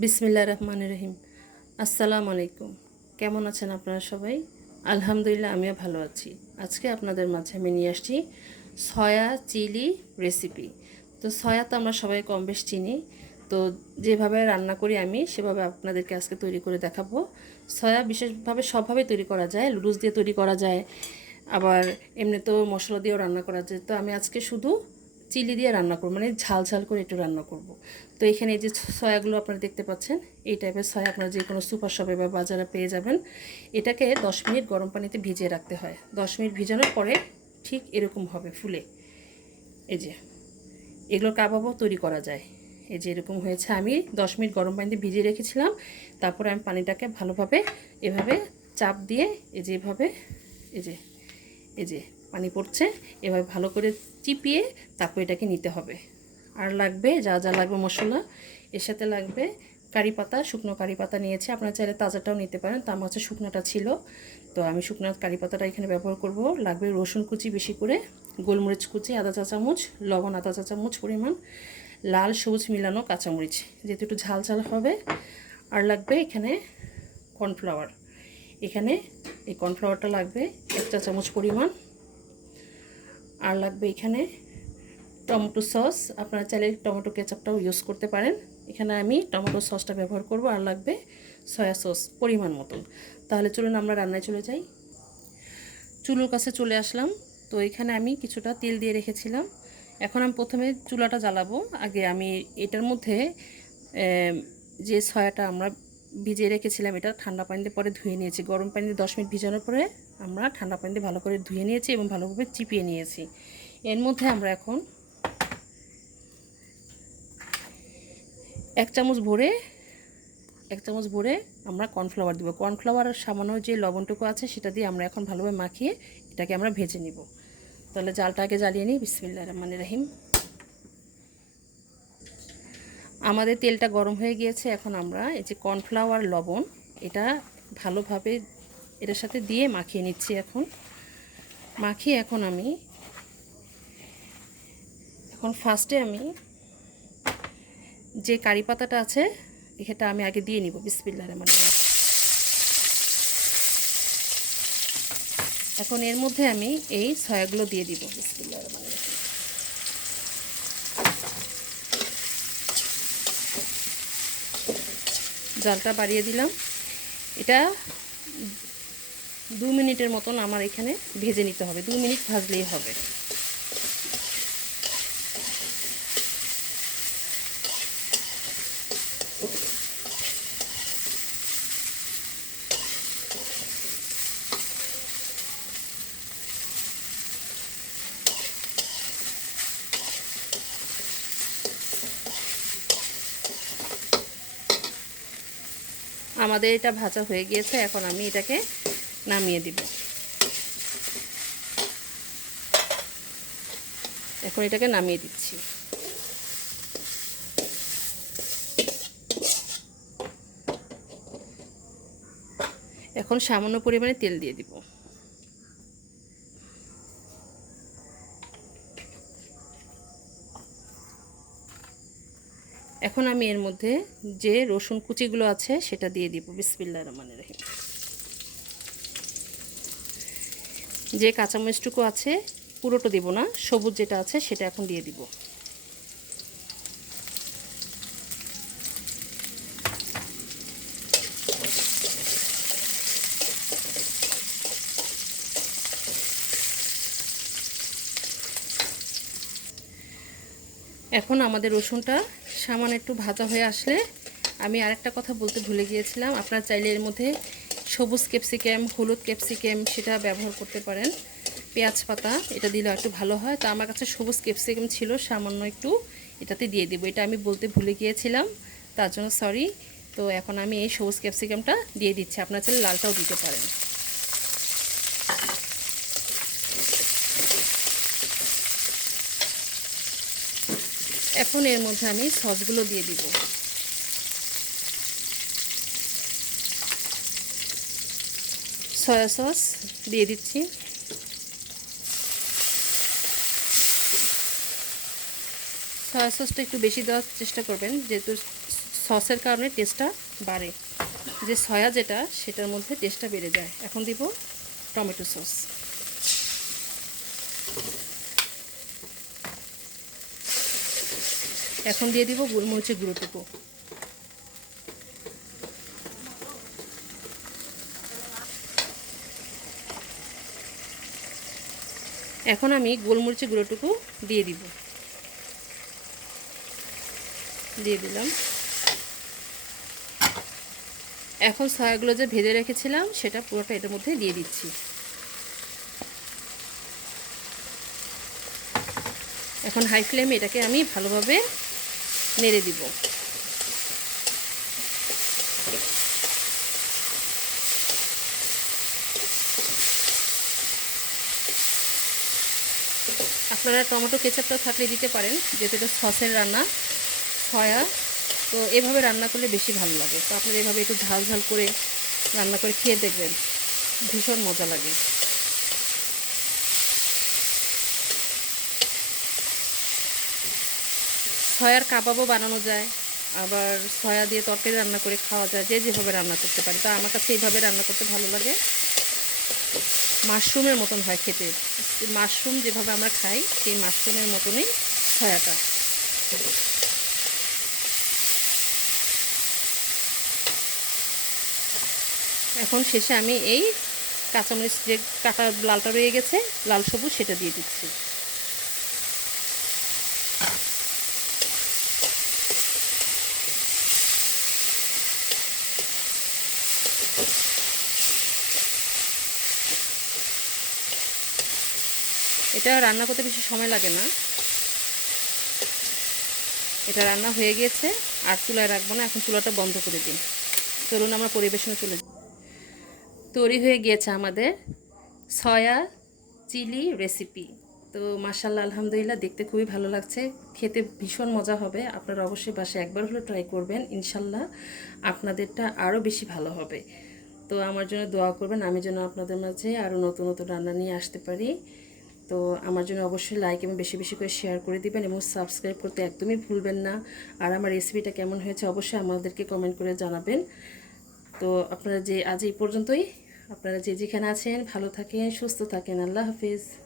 বিসমিল্লাহির রহমানির রহিম। আসসালামু আলাইকুম। কেমন আছেন আপনারা সবাই? আলহামদুলিল্লাহ, আমিও ভালো আছি। আজকে আপনাদের মাঝে আমি নিয়ে আসছি সয়া চিলি রেসিপি। তো সয়া তো আমরা সবাই কম বেশ চিনি। তো যেভাবে রান্না করি আমি সেভাবে আপনাদেরকে আজকে তৈরি করে দেখাবো। সয়া বিশেষভাবে সবভাবে তৈরি করা যায়, লুডুস দিয়ে তৈরি করা যায়, আবার এমনিতেও মশলা দিয়েও রান্না করা যায়। তো আমি আজকে শুধু চিলি দিয়ে রান্না করব, মানে ঝাল ঝাল করে একটু রান্না করব। তো এখানে এই যে সয়াগুলো আপনারা দেখতে পাচ্ছেন, এই টাইপের সয়া আপনারা যে কোনো সুপার শপে বা বাজারে পেয়ে যাবেন। এটাকে 10 মিনিট গরম পানিতে ভিজিয়ে রাখতে হয়। 10 মিনিট ভিজানোর পরে ঠিক এরকম হবে ফুলে। এই যে এগুলো কাবাবও তৈরি করা যায়। এই যে এরকম হয়েছে। আমি 10 মিনিট গরম পানিতে ভিজিয়ে রেখেছিলাম। তারপরে আমি পানিটাকে ভালোভাবে এভাবে চাপ দিয়ে এই যে এভাবে এই যে পানি পড়ছে, এভাবে ভালো করে চিপিয়ে তারপর এটাকে নিতে হবে। আর লাগবে যা যা লাগবে মশলা, এর সাথে লাগবে কারি পাতা, শুকনো কারি পাতা নিয়েছি। আপনারা চাইলে তাজাটাও নিতে পারেন, তো আমার কাছে শুকনোটা ছিল, তো আমি শুকনো কারি পাতাটা এখানে ব্যবহার করব। লাগবে রসুন কুচি বেশি করে, গোলমরিচ কুচি আধা চা চামচ, লবণ আধা চা চামচ পরিমাণ, লাল সবুজ মিলানো কাঁচামরিচ যেহেতু একটু ঝাল ঝাল হবে। আর লাগবে এখানে কর্নফ্লাওয়ার। এখানে এই কর্নফ্লাওয়ারটা লাগবে 1 চা চামচ পরিমাণ। আর লাগবে এখানে টমেটো সস, আপনারা চাইলে টমেটো কেচাপটাও ইউজ করতে পারেন। এখানে আমি টমেটো সসটা ব্যবহার করব। আর লাগবে সয়া সস পরিমাণ মতন। তাহলে চলুন আমরা রান্নায় চলে যাই। চুলোর কাছে চলে আসলাম। তো এখানে আমি কিছুটা তেল দিয়ে রেখেছিলাম। এখন আমি প্রথমে চুলাটা জ্বালাবো। আগে আমি এটার মধ্যে যে সয়াটা আমরা ভিজিয়ে রেখেছিলাম, এটা ঠান্ডা পানিতে পরে ধুয়ে নিয়েছি। গরম পানিতে 10 মিনিট ভিজানোর পরে আমরা ঠান্ডা পানিতে ভালো করে ধুয়ে নিয়েছি এবং ভালোভাবে চিপিয়ে নিয়েছি। এর মধ্যে আমরা এখন 1 চামচ ভরে আমরা কর্নফ্লাওয়ার দেবো। কর্নফ্লাওয়ারের সামান্য যে লবণটুকু আছে সেটা দিয়ে আমরা এখন ভালোভাবে মাখিয়ে এটাকে আমরা ভেজে নিব। তাহলে জালটা আগে জ্বালিয়ে নিই। বিসমিল্লাহির রহমানির রহিম। আমাদের তেলটা গরম হয়ে গিয়েছে। এখন আমরা এই যে কর্নফ্লাওয়ার লবণ এটা ভালোভাবে এটার সাথে দিয়ে মাখিয়ে নিচ্ছি। এখন আমি ফার্স্টে আমি যে কারি পাতাটা আছে এটা আমি আগে দিয়ে নিব। বিসমিল্লাহির রহমানির রহিম। এখন এর মধ্যে আমি এই সয়াগুলো দিয়ে দিব। বিসমিল্লাহির রহমানির রহিম। জালটা বাড়িয়ে দিলাম। এটা 2 মিনিটের মতন আমার এখানে ভেজে নিতে হবে। 2 মিনিট ভাজলেই হবে। আমাদের এটা ভাজা হয়ে গিয়েছে। এখন আমি এটাকে নামিয়ে দিব। এখন এটাকে নামিয়ে দিচ্ছি। এখন সামান্য পরিমাণে তেল দিয়ে দিব। এখন আমি এর মধ্যে যে রসুন কুচিগুলো আছে সেটা দিয়ে দিব। বিসমিল্লাহির রহমানির রহিম। যে কাঁচামরিচটুকু আছে পুরোটা দিব না, সবুজ যেটা আছে সেটা এখন দিয়ে দিব। এখন আমাদের রসুনটা সামান্য একটু ভাজা হয়ে আসলে আমি আরেকটা কথা বলতে ভুলে গিয়েছিলাম। আপনারা চাইলে এর মধ্যে সবুজ ক্যাপসিকাম, হলুদ ক্যাপসিকাম সেটা ব্যবহার করতে পারেন। পেঁয়াজ পাতা এটা দিলে একটু ভালো হয়। তো আমার কাছে সবুজ ক্যাপসিকাম ছিল, সামান্য একটু এটাতে দিয়ে দেবো। এটা আমি বলতে ভুলে গিয়েছিলাম, তার জন্য সরি। তো এখন আমি এই সবুজ ক্যাপসিকামটা দিয়ে দিচ্ছি। আপনারা চাইলে লালটাও দিতে পারেন। এখন এর মধ্যে আমি সসগুলো দিয়ে দিব। সয়া সস দিয়ে দিচ্ছি। সয়া সসটা একটু বেশি দেওয়ার চেষ্টা করবেন, যেহেতু সসের কারণে টেস্টটা বাড়ে, যে সয়া যেটা সেটার মধ্যে টেস্টটা বেড়ে যায়। এখন দিব টমেটো সস। এখন দিয়ে দিব গোলমরিচের গুঁড়োটুকু। এখন আমি গোলমরিচের গুঁড়োটুকু দিয়ে দিলাম। এখন সয়াগুলো যে ভেজে রেখেছিলাম সেটা পুরোটা এটার মধ্যে দিয়ে দিচ্ছি। এখন হাই ফ্লেমে এটাকে আমি ভালোভাবে নেড়ে দিব। আপনারা টমেটো কেচাপটাও থাকলে দিতে পারেন, যেহেতু এটা সসের রান্না সয়া, তো এভাবে রান্না করলে বেশি ভালো লাগে। তো আপনারা এভাবে একটু ঝাল ঝাল করে রান্না করে খেয়ে দেখবেন, ভীষণ মজা লাগে। সয়ার কাবাবও বানানো যায়, আবার সয়া দিয়ে তরকারি রান্না করে খাওয়া যায়, যে যেভাবে রান্না করতে পারে। তো আমার কাছে এইভাবে রান্না করতে ভালো লাগে। মাশরুমের মতন হয় খেতে, মাশরুম যেভাবে আমরা খাই সেই মাশরুমের মতনই সয়াটা। এখন শেষে আমি এই কাঁচামরিচ যে কাটা লালটা রয়ে গেছে, লাল সবুজ, সেটা দিয়ে দিচ্ছি। এটা রান্না করতে বেশি সময় লাগে না। এটা রান্না হয়ে গিয়েছে, আর চুলায় রাখবো না, এখন চুলাটা বন্ধ করে দিন। চলুন আমরা পরিবেশনে চলে যাই। তৈরি হয়ে গিয়েছে আমাদের সয়া চিলি রেসিপি। তো মাশাআল্লাহ, আলহামদুলিল্লাহ, দেখতে খুবই ভালো লাগছে, খেতে ভীষণ মজা হবে। আপনারা অবশ্যই বাসায় একবার হলেও ট্রাই করবেন, ইনশাল্লাহ আপনাদেরটা আরও বেশি ভালো হবে। তো আমার জন্য দোয়া করবেন, আমি যেন আপনাদের মাঝে আরও নতুন নতুন রান্না নিয়ে আসতে পারি। তো আমার জন্য অবশ্যই লাইক এবং বেশি বেশি করে শেয়ার করে দিবেন এবং সাবস্ক্রাইব করতে একদমই ভুলবেন না। আর আমার রেসিপিটা কেমন হয়েছে অবশ্যই আমাদেরকে কমেন্ট করে জানাবেন। তো আপনারা আজ এই পর্যন্তই। আপনারা যে যেখানে আছেন ভালো থাকেন, সুস্থ থাকেন। আল্লাহ হাফিজ।